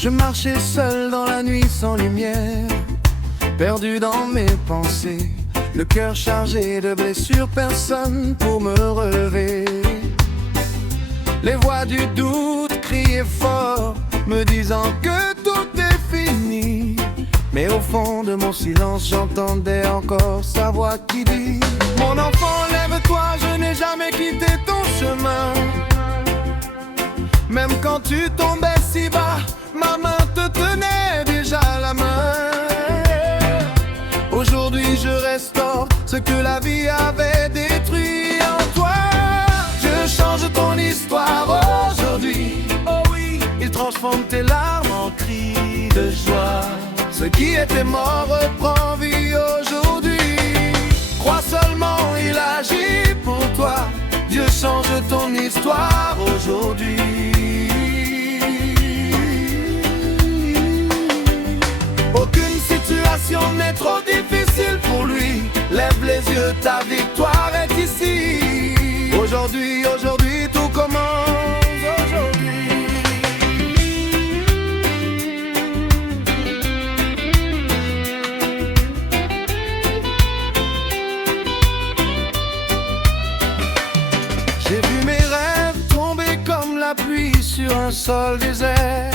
Je marchais seul dans la nuit sans lumière, perdu dans mes pensées, le cœur chargé de blessures, personne pour me relever. Les voix du doute criaient fort, me disant que tout est fini. Mais au fond de mon silence, j'entendais encore sa voix qui dit: mon enfant, lève-toi, je n'ai jamais quitté ton chemin. Même quand tu tombais si bas, ma main te tenait déjà la main. Aujourd'hui je restaure ce que la vie avait détruit en toi. Je change ton histoire aujourd'hui. Oh oui, il transforme tes larmes en cris de joie. Ce qui était mort reprend vie aujourd'hui. Crois seulement, il agit pour toi. Dieu change ton histoire aujourd'hui. Aucune situation n'est trop difficile pour lui. Lève les yeux, ta victoire est ici. Aujourd'hui, aujourd'hui, tout commence aujourd'hui. J'ai vu mes rêves tomber comme la pluie sur un sol désert.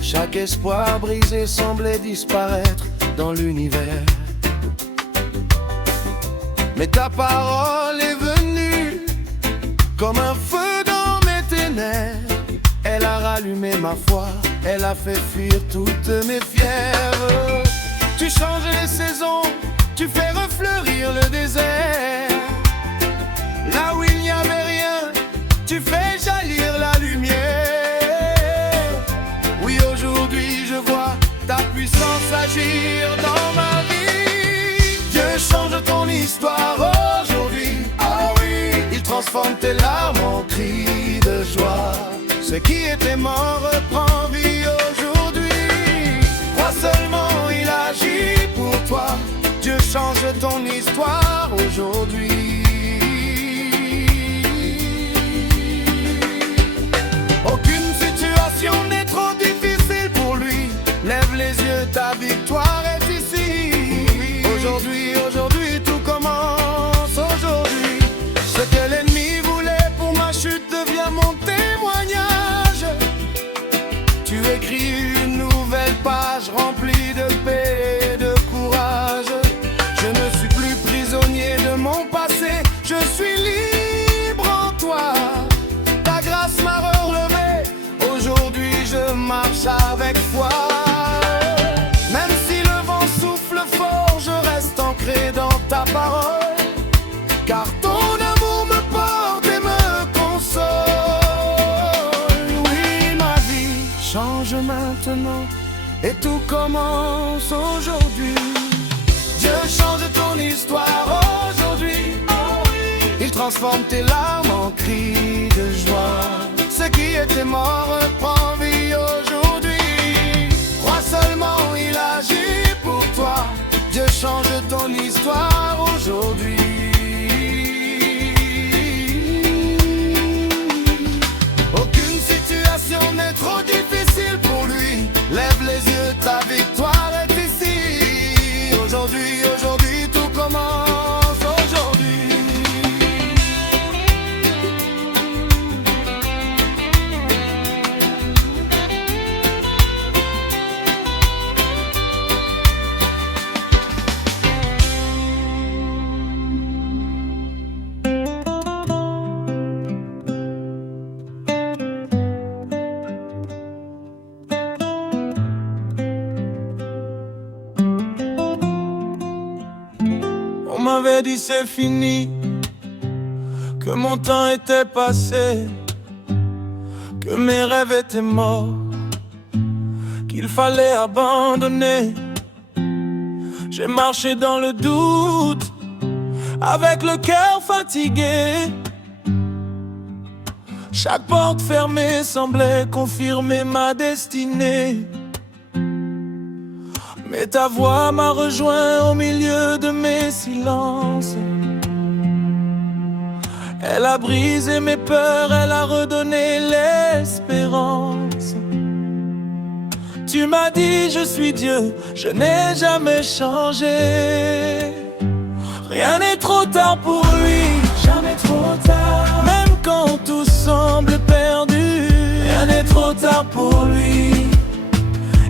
Chaque espoir brisé semblait disparaître dans l'univers. Mais ta parole est venue comme un feu dans mes ténèbres. Elle a rallumé ma foi, elle a fait fuir toutes mes fièvres. Tu changes les saisons, tu fais refleurir le désert. Là où il n'y avait rien, tu fais jaillir la lumière. Oui, aujourd'hui je vois ta puissance agir dans ma vie. Dieu change ton histoire aujourd'hui. Ah oui, il transforme tes larmes en cris de joie. Ce qui était mort reprend vie aujourd'hui. Crois seulement, il agit pour toi. Dieu change ton histoire aujourd'hui. Aucune situation n'est trop difficile pour lui. Lève les yeux, ta victoire est ici. Aujourd'hui, aujourd'hui, tout commence aujourd'hui. Ce que l'ennemi voulait pour ma chute devient mon témoignage. Tu écris une nouvelle page remplie de paix et de courage. Je ne suis plus prisonnier de mon passé, je suis libre en toi. Ta grâce m'a relevé, aujourd'hui je marche avec foi. Même si le vent souffle fort, je reste ancré dans ta parole. Car ton amour me porte et me console. Oui, ma vie change maintenant et tout commence aujourd'hui. Dieu change ton histoire aujourd'hui. Il transforme tes larmes en cris de joie. Ce qui était mort reprend vie aujourd'hui. Crois seulement, il agit pour toi. Dieu change ton histoire aujourd'hui. Aucune situation n'est trop difficile pour lui. Lève les yeux, ta victoire est ici. Aujourd'hui, aujourd'hui, tout commence aujourd'hui. On m'avait dit c'est fini, que mon temps était passé, que mes rêves étaient morts, qu'il fallait abandonner. J'ai marché dans le doute, avec le cœur fatigué. Chaque porte fermée semblait confirmer ma destinée. Mais ta voix m'a rejoint au milieu de mes silences. Elle a brisé mes peurs, elle a redonné l'espérance. Tu m'as dit je suis Dieu, je n'ai jamais changé. Rien n'est trop tard pour lui, jamais trop tard. Même quand tout semble perdu, rien n'est trop tard pour lui.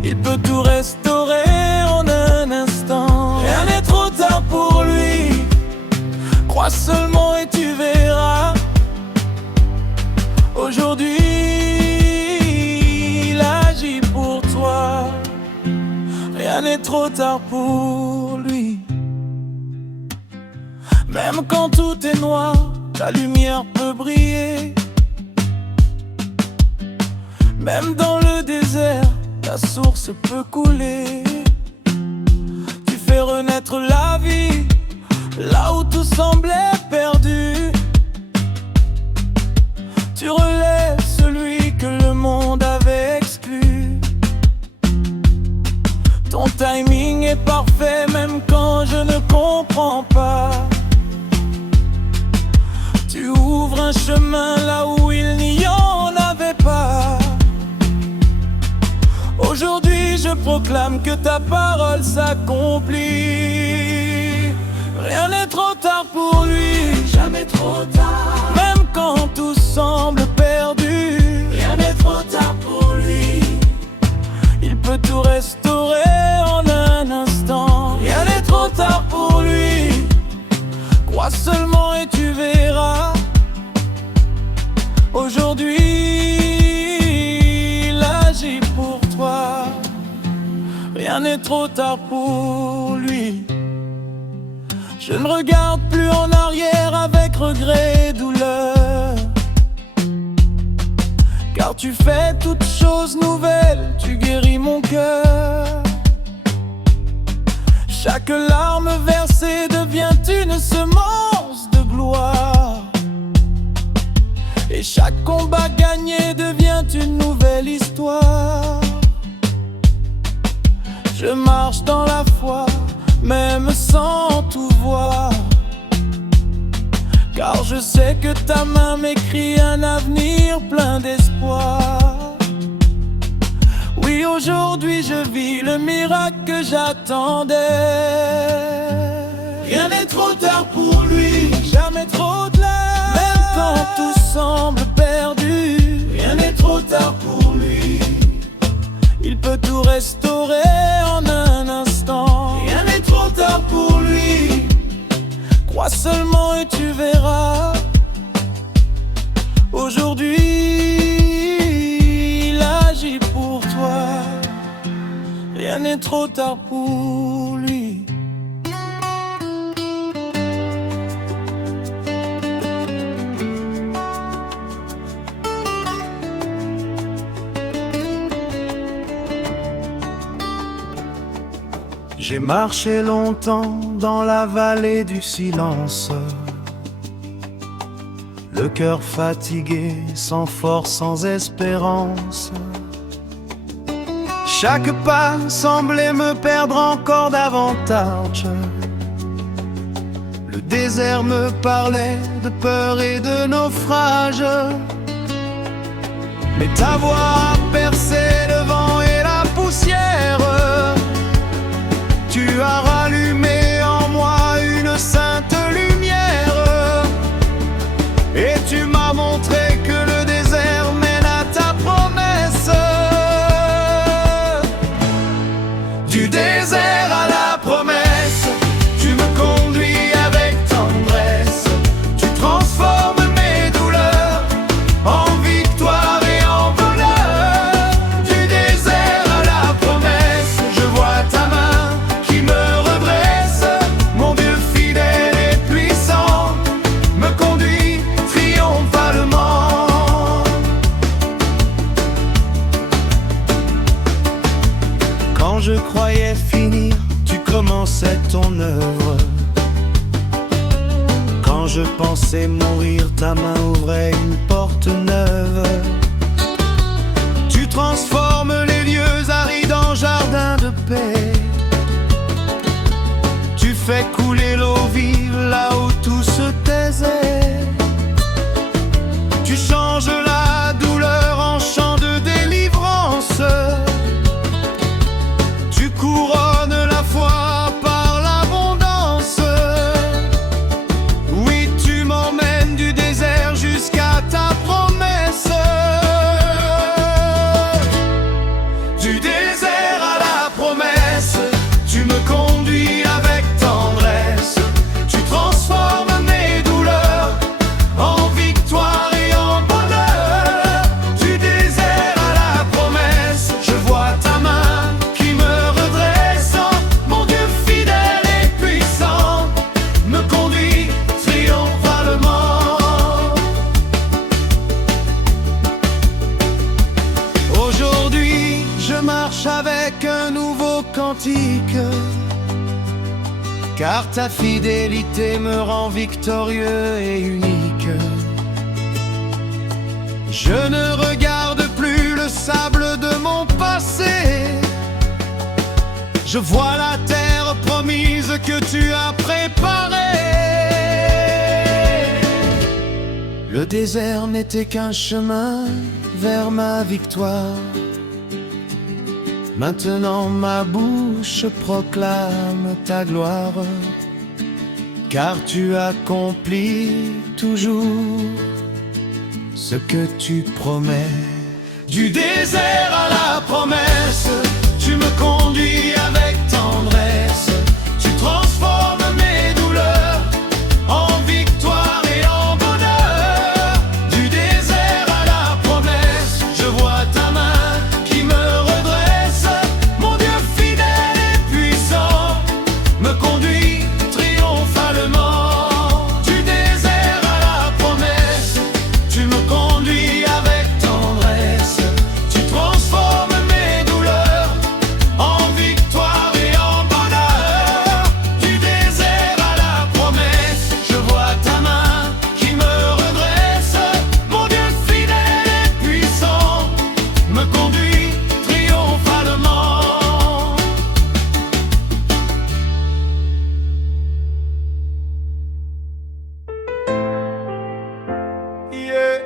Il peut tout restaurer en un instant. Rien n'est trop tard pour lui. Crois seulement et tu verras. Aujourd'hui, il agit pour toi. Rien n'est trop tard pour lui. Même quand tout est noir, ta lumière peut briller. Même dans le désert, ta source peut couler. Tu fais renaître la vie là où tout semblait perdu. Tu relèves celui que le monde avait exclu. Ton timing est parfait même quand je ne comprends pas. Tu ouvres un chemin là où il n'y en avait pas. Aujourd'hui je proclame que ta parole s'accomplit. Rien n'est trop tard pour lui, jamais trop tard. Même quand tout semble perdu, rien n'est trop tard pour lui. Il peut tout restaurer en un instant. Rien n'est trop tard pour lui. Crois seulement et tu verras. Aujourd'hui, il agit pour toi. Rien n'est trop tard pour lui. Je ne regarde plus en arrière avec regret et douleur. Car tu fais toutes choses nouvelles, tu guéris mon cœur. Chaque larme versée devient une semence de gloire. Et chaque combat gagné devient une nouvelle histoire. Je marche dans la foi, même sans tout voir. Car je sais que ta main m'écrit un avenir plein d'espoir. Oui, aujourd'hui je vis le miracle que j'attendais. Rien n'est trop tard pour lui, jamais trop tard. Même quand tout semble perdu, rien n'est trop tard pour lui. Il peut tout restaurer en un instant. Rien n'est trop tard pour lui. Crois seulement et tu verras. Aujourd'hui, il agit pour toi. Rien n'est trop tard pour lui. J'ai marché longtemps dans la vallée du silence, le cœur fatigué, sans force, sans espérance. Chaque pas semblait me perdre encore davantage. Le désert me parlait de peur et de naufrage. Mais ta voix a percé le vent et la poussière. Tu as rallumé en moi une sainte lumière. Et tu m'as montré que le désert mène à ta promesse. Du désert à la promesse, tu me conduis avec tendresse. Tu transformes mes douleurs en victoire et en bonheur. Du désert à la promesse, je vois ta main qui me redresse. Mon Dieu fidèle et puissant me conduit triomphalement. Quand je croyais finir, tu commençais ton œuvre. Quand je pensais mourir, ta main ouvrait une porte neuve. Tu transformes les lieux arides en jardins de paix. Tu fais couler l'eau vive là où tout se taisait. Tu changes la douleur en chant de délivrance. marche avec un nouveau cantique, car ta fidélité me rend victorieux et unique. Je ne regarde plus le sable de mon passé, je vois la terre promise que tu as préparée. Le désert n'était qu'un chemin vers ma victoire. Maintenant ma bouche proclame ta gloire, car tu accomplis toujours ce que tu promets. Du désert à la promesse, tu me conduis avec tendresse. Tu transformes mes douleurs en victoire et en bonheur. Du désert à la promesse, je vois ta main qui me redresse. Mon Dieu fidèle et puissant me conduit triomphalement. Du désert à la promesse, tu me conduis avec tendresse. Tu transformes mes douleurs en victoire et en bonheur. Du désert à la promesse, je vois ta main qui me redresse. Mon Dieu fidèle et puissant me conduit triomphalement. Yeah.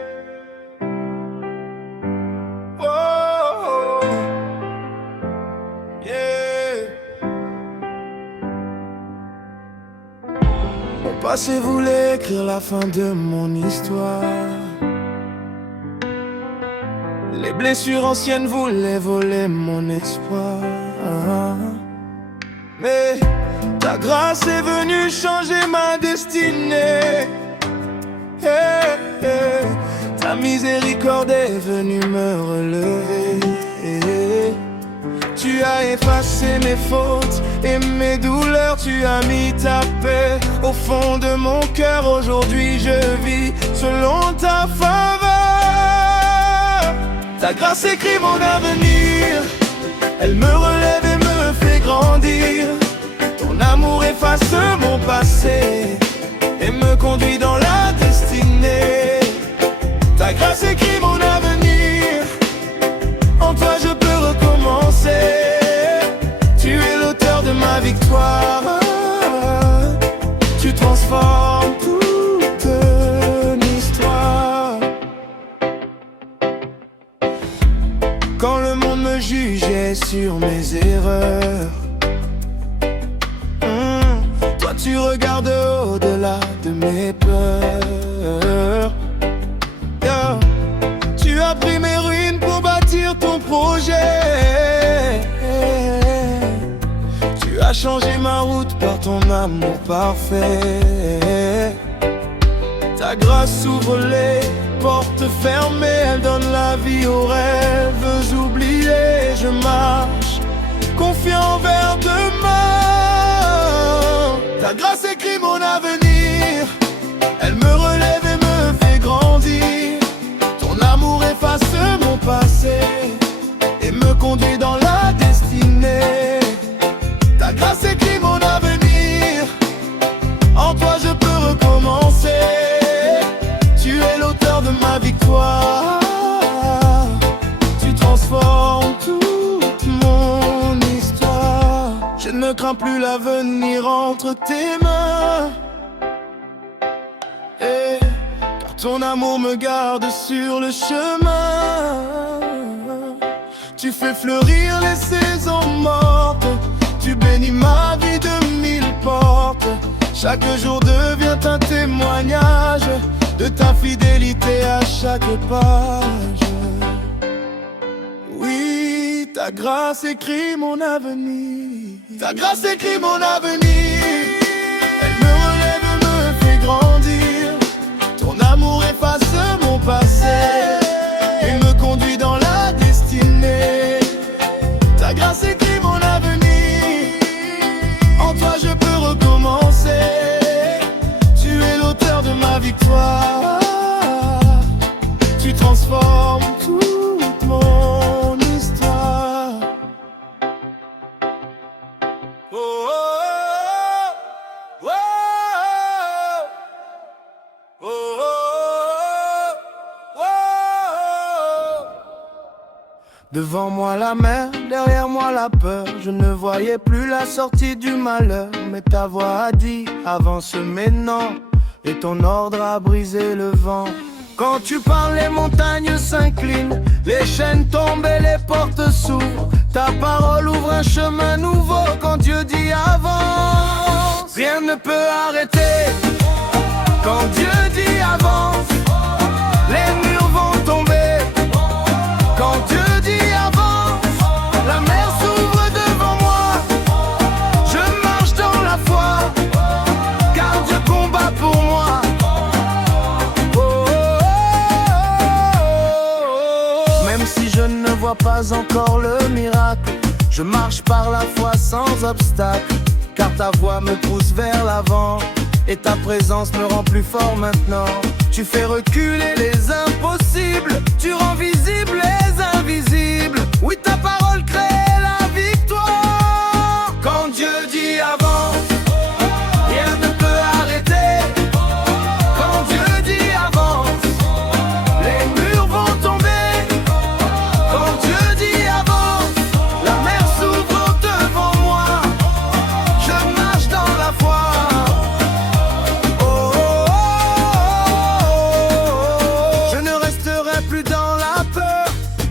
Oh. Yeah. Mon passé voulait écrire la fin de mon histoire. Les blessures anciennes voulaient voler mon espoir. Mais ta grâce est venue changer ma destinée. Hey, hey. Ta miséricorde est venue me relever. Tu as effacé mes fautes et mes douleurs, tu as mis ta paix au fond de mon cœur. Aujourd'hui je vis selon ta faveur. Ta grâce écrit mon avenir, elle me relève et me fait grandir. Ton amour efface mon passé et me conduit dans la destinée. Ta grâce écrit mon avenir, en toi je peux recommencer. Tu es l'auteur de ma victoire, tu transformes toute l'histoire. Quand le monde me jugeait sur mes erreurs, toi tu regardes au-delà de mes peurs. Yeah. Tu as pris mes ruines pour bâtir ton projet. Tu as changé ma route par ton amour parfait. Ta grâce ouvre les portes fermées, elle donne la vie aux rêves oubliés. Je marche confiant vers demain. Ta grâce écrit mon avenir, elle me relève et me fait grandir. Ton amour efface mon passé et me conduit dans la destinée. Ta grâce écrit mon avenir, en toi je peux recommencer. Tu es l'auteur de ma victoire, tu transformes toute mon histoire. Je ne crains plus l'avenir entre tes mains. Car ton amour me garde sur le chemin. Tu fais fleurir les saisons mortes, tu bénis ma vie de 1000 portes. Chaque jour devient un témoignage de ta fidélité à chaque page. Oui, ta grâce écrit mon avenir. Ta grâce écrit mon avenir. Elle me relève et me fait grandir. Ton amour efface mon passé et me conduit dans la destinée. Ta grâce écrit mon avenir, en toi je peux recommencer. Tu es l'auteur de ma victoire, tu transformes toute mon histoire. Devant moi la mer, derrière moi la peur. Je ne voyais plus la sortie du malheur. Mais ta voix a dit, avance maintenant. Et ton ordre a brisé le vent. Quand tu parles, les montagnes s'inclinent, les chaînes tombent et les portes s'ouvrent. Ta parole ouvre un chemin nouveau. Quand Dieu dit avance, rien ne peut arrêter. Quand Dieu dit avance, les murs vont tomber. Quand Dieu dit avance, la mer s'ouvre devant moi. Je marche dans la foi, car Dieu combat pour moi. Même si je ne vois pas encore le miracle, je marche par la foi sans obstacle. Car ta voix me pousse vers l'avant, et ta présence me rend plus fort maintenant. Tu fais reculer les impossibles, tu rends visibles les invisibles. Oui, ta parole crée la victoire. Quand Dieu dit avance, rien ne peut arrêter. Quand Dieu dit avance, les murs vont tomber. Quand Dieu dit avance, la mer s'ouvre devant moi. Je marche dans la foi.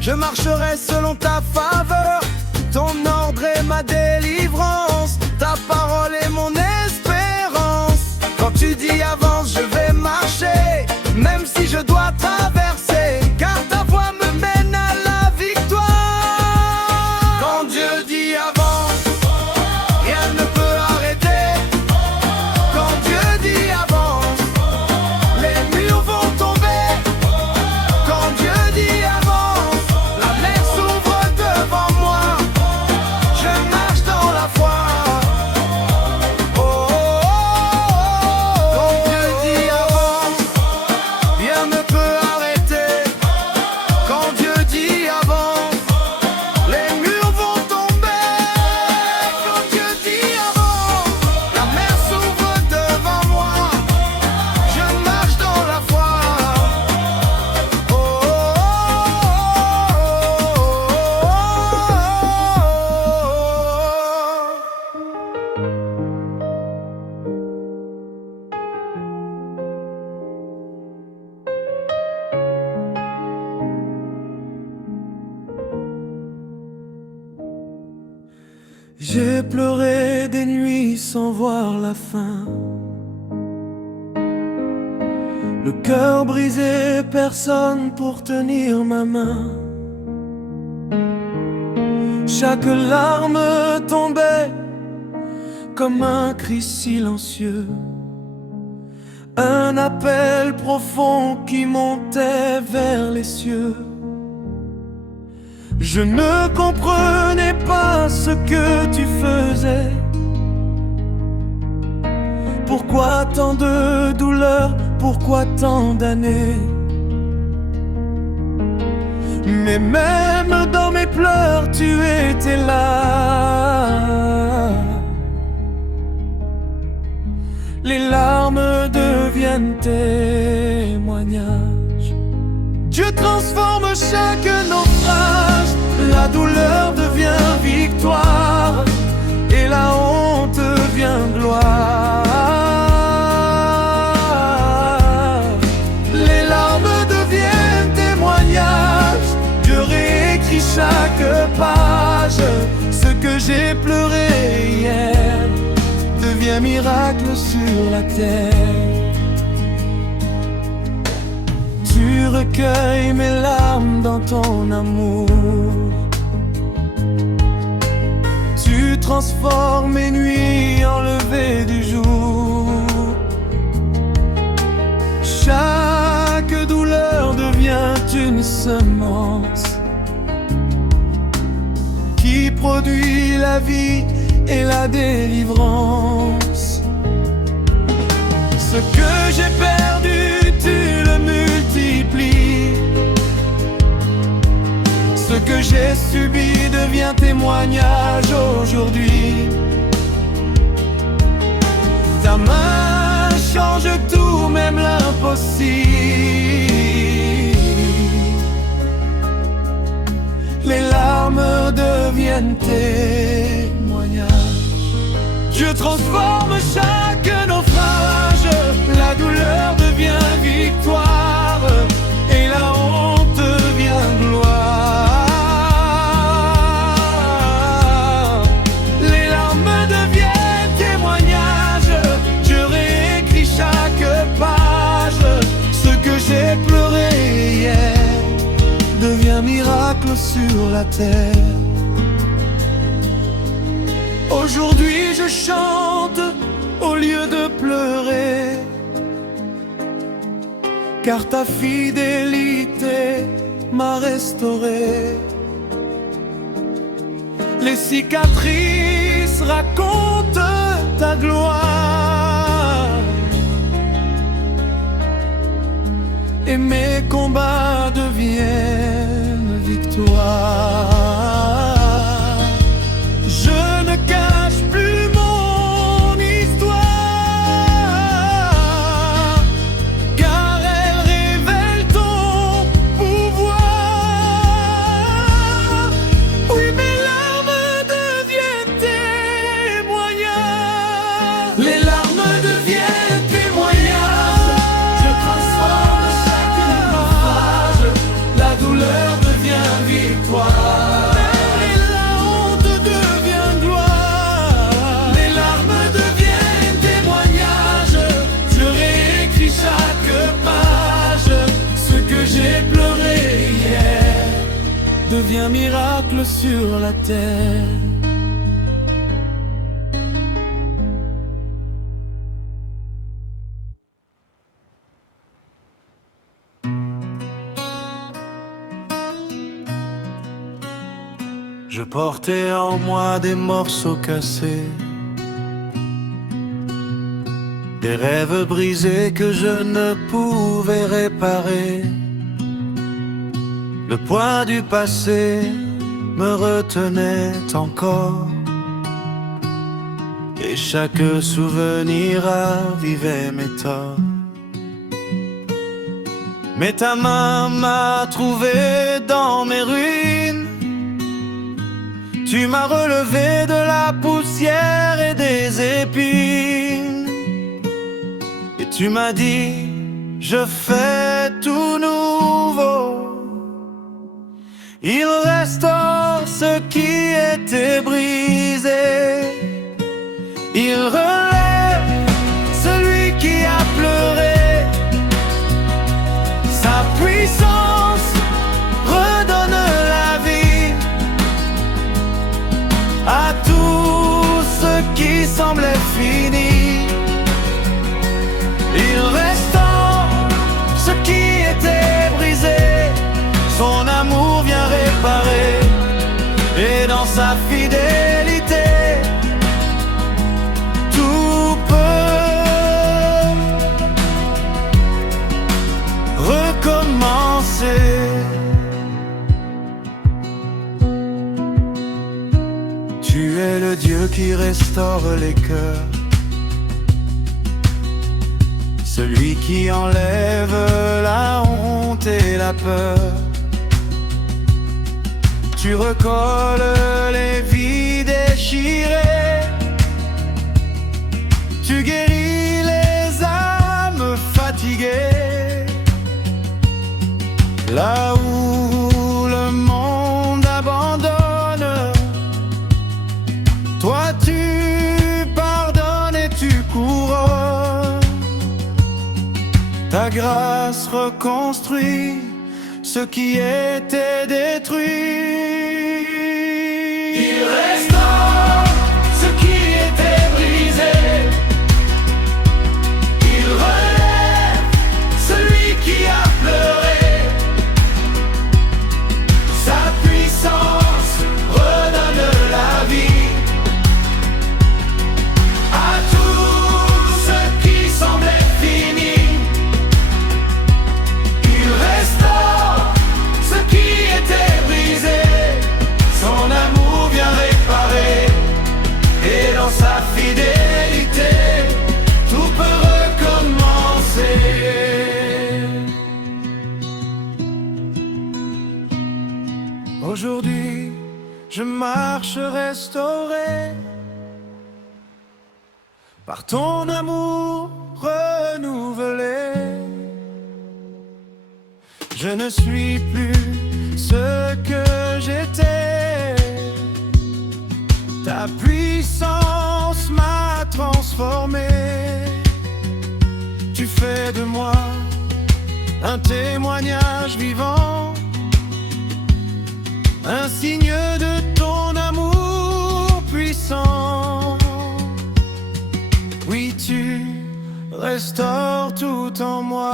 Je marcherai selon ta faveur. Ton ordre est ma délivrance. Ta parole est mon espérance. Quand tu dis avance, je vais marcher, même si je dois traverser, car ta voix me mène à la victoire. Quand Dieu dit avance, rien ne peut arrêter. Quand Dieu dit avance, les murs vont tomber. Quand Dieu dit avance, la mer s'ouvre devant moi. Je marche dans la foi. Oh, oh, oh, oh. Quand Dieu dit avance, rien ne peut arrêter. Quand Dieu dit avance, les murs vont tomber. Quand Dieu dit avance, la mer s'ouvre devant moi. Je marche dans la foi. Oh, oh, J'ai pleuré des nuits sans voir la fin. Le cœur brisé, personne pour tenir ma main. Chaque larme tombait comme un cri silencieux, un appel profond qui montait vers les cieux. Je ne comprenais pas ce que tu faisais. Pourquoi tant de douleur? Pourquoi tant d'années? Mais même dans mes pleurs, tu étais là. Les larmes deviennent témoignages. Dieu transforme chaque naufrage. La douleur devient victoire et la honte devient gloire. Les larmes deviennent témoignages. Dieu réécrit chaque page. Ce que j'ai pleuré hier devient miracle sur la terre. Tu recueilles mes larmes dans ton amour. Tu transformes mes nuits en lever du jour. Chaque douleur devient une semence qui produit la vie et la délivrance. Ce que j'ai perdu, tu le multiplies. Ce que j'ai subi devient témoignage aujourd'hui. Ta main change tout, même l'impossible. Les deviennent témoignages. Dieu transforme chaque naufrage, la douleur devient victoire et la honte devient gloire. Les larmes deviennent témoignages, je réécris chaque page. Ce que j'ai pleuré hier devient miracle sur la terre. Aujourd'hui je chante au lieu de pleurer, car ta fidélité m'a restauré. Les cicatrices racontent ta gloire et mes combats deviennent victoire. Je ne cache plus mon histoire, car elle révèle ton pouvoir. Oui, mes larmes deviennent témoignages. Les larmes deviennent témoignages. Je transforme chaque naufrage, la douleur devient victoire. Devient miracle sur la terre. Je portais en moi des morceaux cassés, des rêves brisés que je ne pouvais réparer. Le poids du passé me retenait encore, et chaque souvenir ravivait mes torts. Mais ta main m'a trouvé dans mes ruines. Tu m'as relevé de la poussière et des épines, et tu m'as dit, je fais tout nouveau. Il restaure ce qui était brisé. Il relève celui qui a pleuré. Sa puissance redonne la vie à tout ce qui semblait fini. Il restaure ce qui était brisé. Son amour vient réparer, et dans sa fidélité, tout peut recommencer. Tu es le Dieu qui restaure les cœurs, celui qui enlève la honte et la peur. Tu recolles les vies déchirées, tu guéris les âmes fatiguées. Là où le monde abandonne, toi tu pardonnes et tu couronnes. Ta grâce reconstruit ce qui était détruit. Il restaure ce qui était brisé. Il relève celui qui a pleuré. Sa puissance redonne la vie à tout ce qui semblait fini. Il restaure ce qui était brisé. Son amour vient réparer, et dans sa fidélité, tout peut recommencer. Aujourd'hui, je marche restauré par ton amour renouvelé. Je ne suis plus ce que j'étais. Ta puissance m'a transformé. Tu fais de moi un témoignage vivant, un signe de ton amour puissant. Oui, tu restaures tout en moi.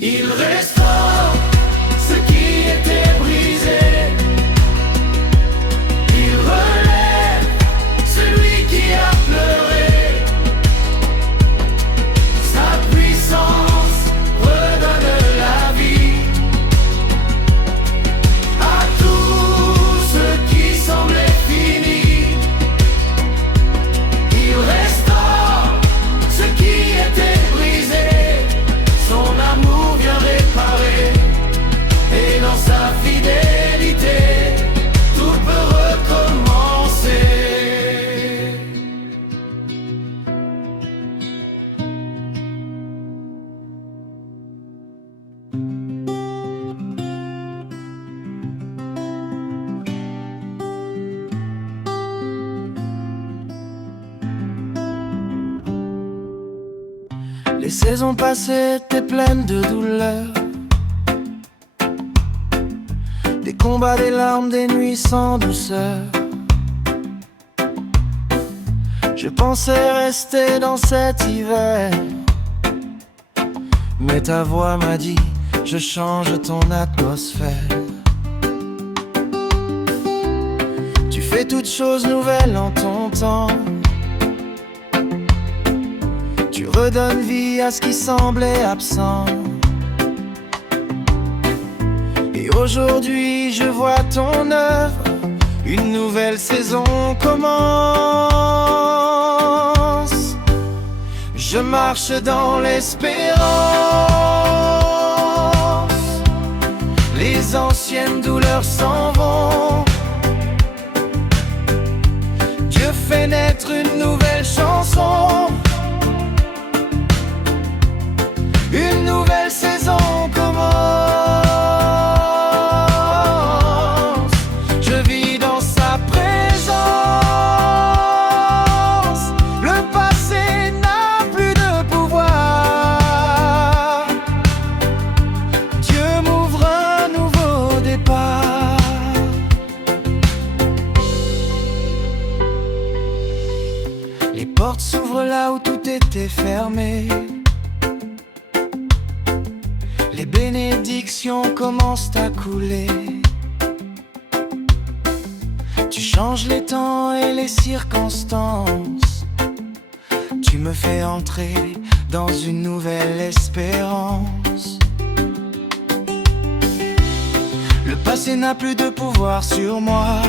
Il restaure ce qui était brisé. Il relève celui qui a pleuré. Sa puissance redonne la vie à tout ce qui semblait fini. Il restaure ce qui était brisé. Son amour vient réparer, et dans sa fidélité, tout peut recommencer. Les saisons passées étaient pleines de douleur, des combats, des larmes, des nuits sans douceur. Je pensais rester dans cet hiver, mais ta voix m'a dit, je change ton atmosphère. Tu fais toutes choses nouvelles en ton temps. Tu redonnes vie à ce qui semblait absent. Et aujourd'hui je vois ton œuvre, une nouvelle saison commence. Je marche dans l'espérance, les anciennes douleurs s'en vont. Dieu fait naître une nouvelle chanson. Une nouvelle saison commence. Je vis dans sa présence. Le passé n'a plus de pouvoir. Dieu m'ouvre un nouveau départ. Les portes s'ouvrent là où tout était fermé. Les bénédictions commencent à couler. Tu changes les temps et les circonstances. Tu me fais entrer dans une nouvelle espérance. Le passé n'a plus de pouvoir sur moi,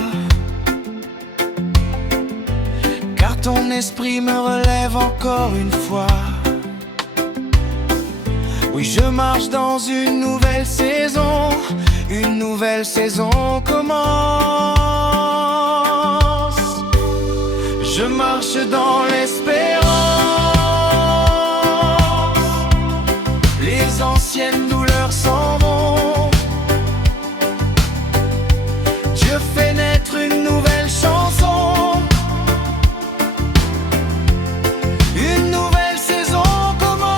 car ton esprit me relève encore une fois. Oui, je marche dans une nouvelle saison. Une nouvelle saison commence. Je marche dans l'espérance. Les anciennes douleurs s'en vont. Dieu fait naître une nouvelle chanson. Une nouvelle saison commence.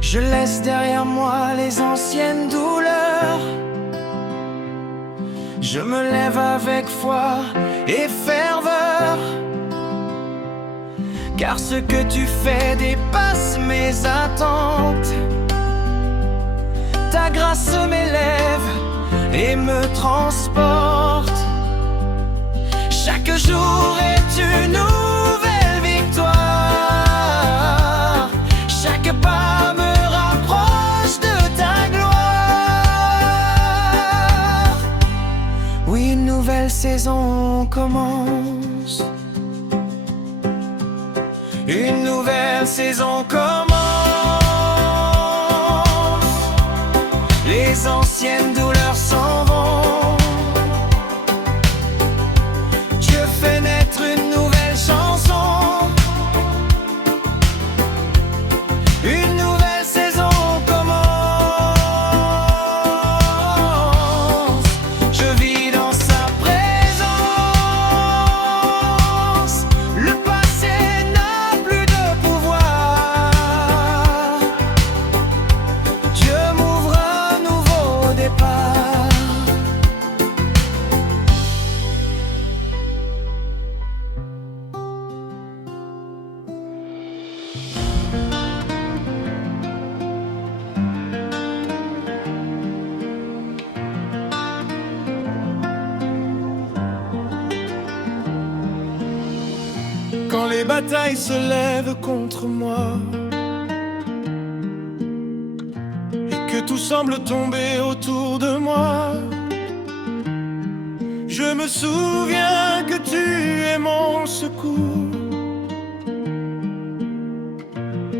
Je laisse derrière moi les anciennes douleurs. Je me lève avec foi et ferveur, car ce que tu fais dépasse mes attentes. Ta grâce m'élève et me transporte. Chaque jour est une nouvelle victoire. Chaque saison commence. Une nouvelle saison commence. Les anciennes douleurs s'en vont. Dieu fait naître une nouvelle chanson. Une nouvelle saison commence. Je vis dans sa présence. Le passé n'a plus de pouvoir. Dieu m'ouvre un nouveau départ. Quand les batailles se lèvent contre moi et que tout semble tomber autour de moi, je me souviens que tu es mon secours,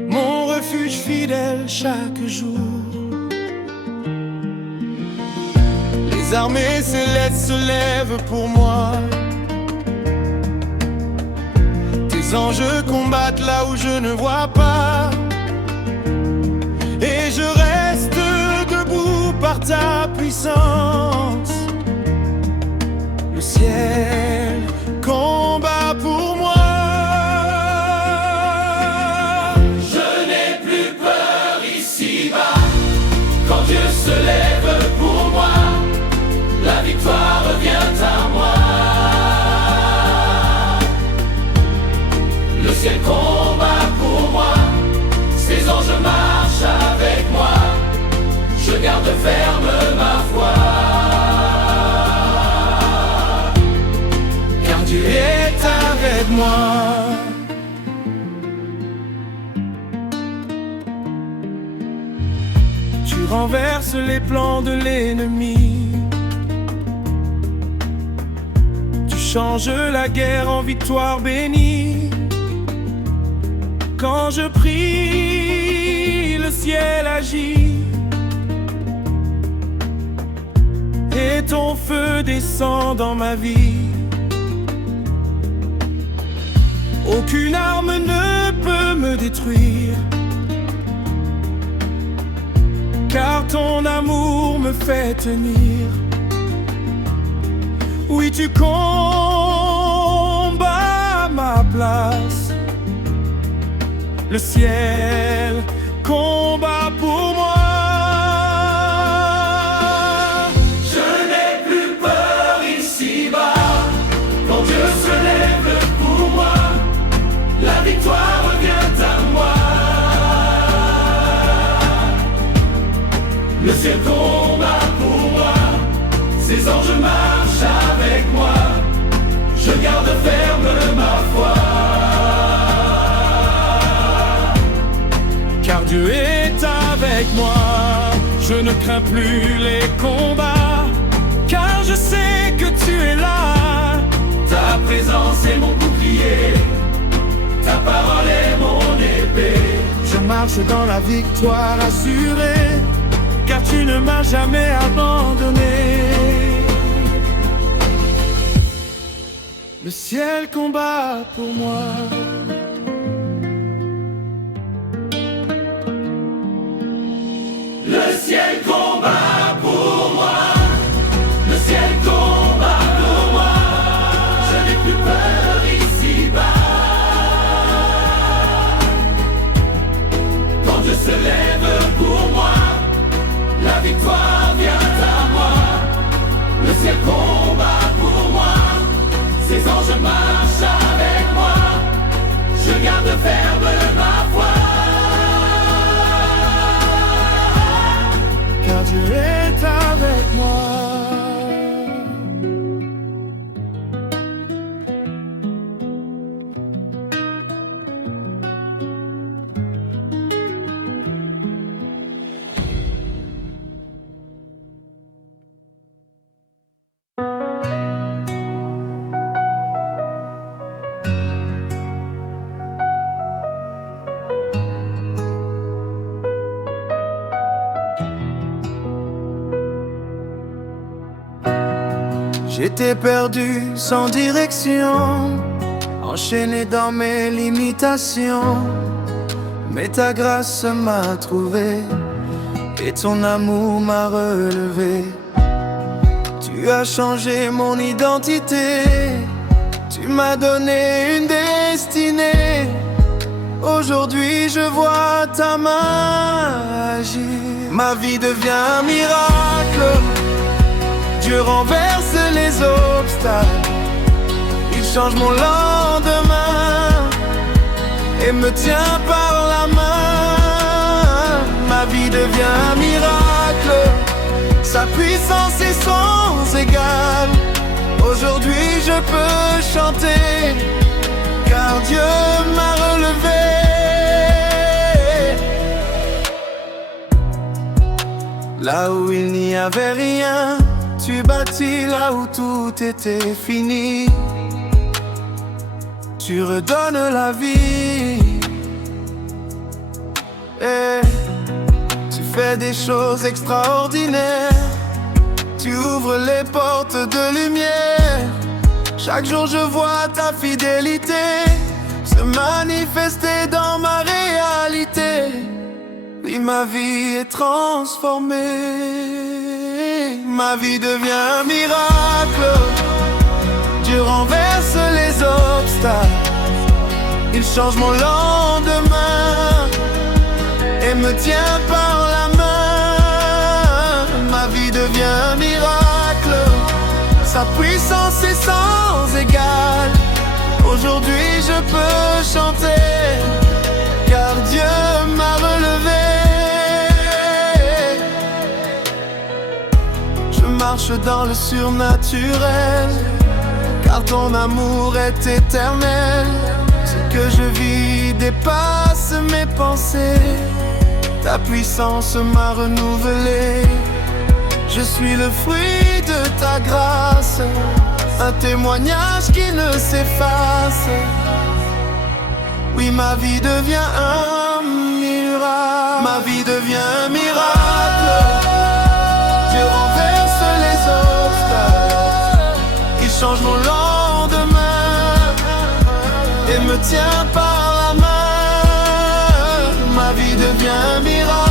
mon refuge fidèle chaque jour. Les armées célestes se lèvent pour moi. Les anges combattent là où je ne vois pas. Et je reste debout par ta puissance. Le ciel combat pour moi. Je n'ai plus peur ici-bas. Quand Dieu se lève pour moi, la victoire revient à moi. Le ciel combat pour moi, ses anges marchent avec moi. Je garde ferme ma foi, car Dieu est avec moi. Tu renverses les plans de l'ennemi. Tu changes la guerre en victoire bénie. Quand je prie, le ciel agit et ton feu descend dans ma vie. Aucune arme ne peut me détruire, car ton amour me fait tenir. Oui, tu combats à ma place. Le ciel combat pour moi. Je n'ai plus peur ici-bas. Quand Dieu se lève pour moi, la victoire revient à moi. Le ciel combat pour moi, ses anges marchent avec moi. Je garde ferme ma foi, car Dieu est avec moi. Je ne crains plus les combats, car je sais que tu es là. Ta présence est mon bouclier, ta parole est mon épée. Je marche dans la victoire assurée, car tu ne m'as jamais abandonné. Le ciel combat pour moi. Le ciel combat pour moi. Le ciel combat pour moi. Je n'ai plus peur ici-bas. Quand Dieu se lève pour moi, la victoire vient à moi. Le ciel combat pour moi. Ses anges marchent avec moi. Je garde ferme ma foi, car Dieu est avec moi. J'étais perdu sans direction, enchaîné dans mes limitations. Mais ta grâce m'a trouvé et ton amour m'a relevé. Tu as changé mon identité, tu m'as donné une destinée. Aujourd'hui je vois ta main agir. Ma vie devient un miracle, Dieu renverse les obstacles. Il change mon lendemain et me tient par la main. Ma vie devient un miracle, sa puissance est sans égale. Aujourd'hui je peux chanter, car Dieu m'a relevé. Là où il n'y avait rien, tu bâtis là où tout était fini. Tu redonnes la vie et tu fais des choses extraordinaires. Tu ouvres les portes de lumière. Chaque jour je vois ta fidélité se manifester dans ma réalité. Oui, ma vie est transformée. Ma vie devient un miracle, Dieu renverse les obstacles. Il change mon lendemain et me tient par la main. Ma vie devient un miracle, sa puissance est sans égale. Aujourd'hui je peux chanter, car Dieu m'a relevé. Je marche dans le surnaturel, car ton amour est éternel. Ce que je vis dépasse mes pensées. Ta puissance m'a renouvelé. Je suis le fruit de ta grâce, un témoignage qui ne s'efface. Oui, ma vie devient un miracle. Ma vie devient un miracle, Dieu renverse les obstacles. Il change mon lendemain et me tient par la main. Ma vie devient un miracle,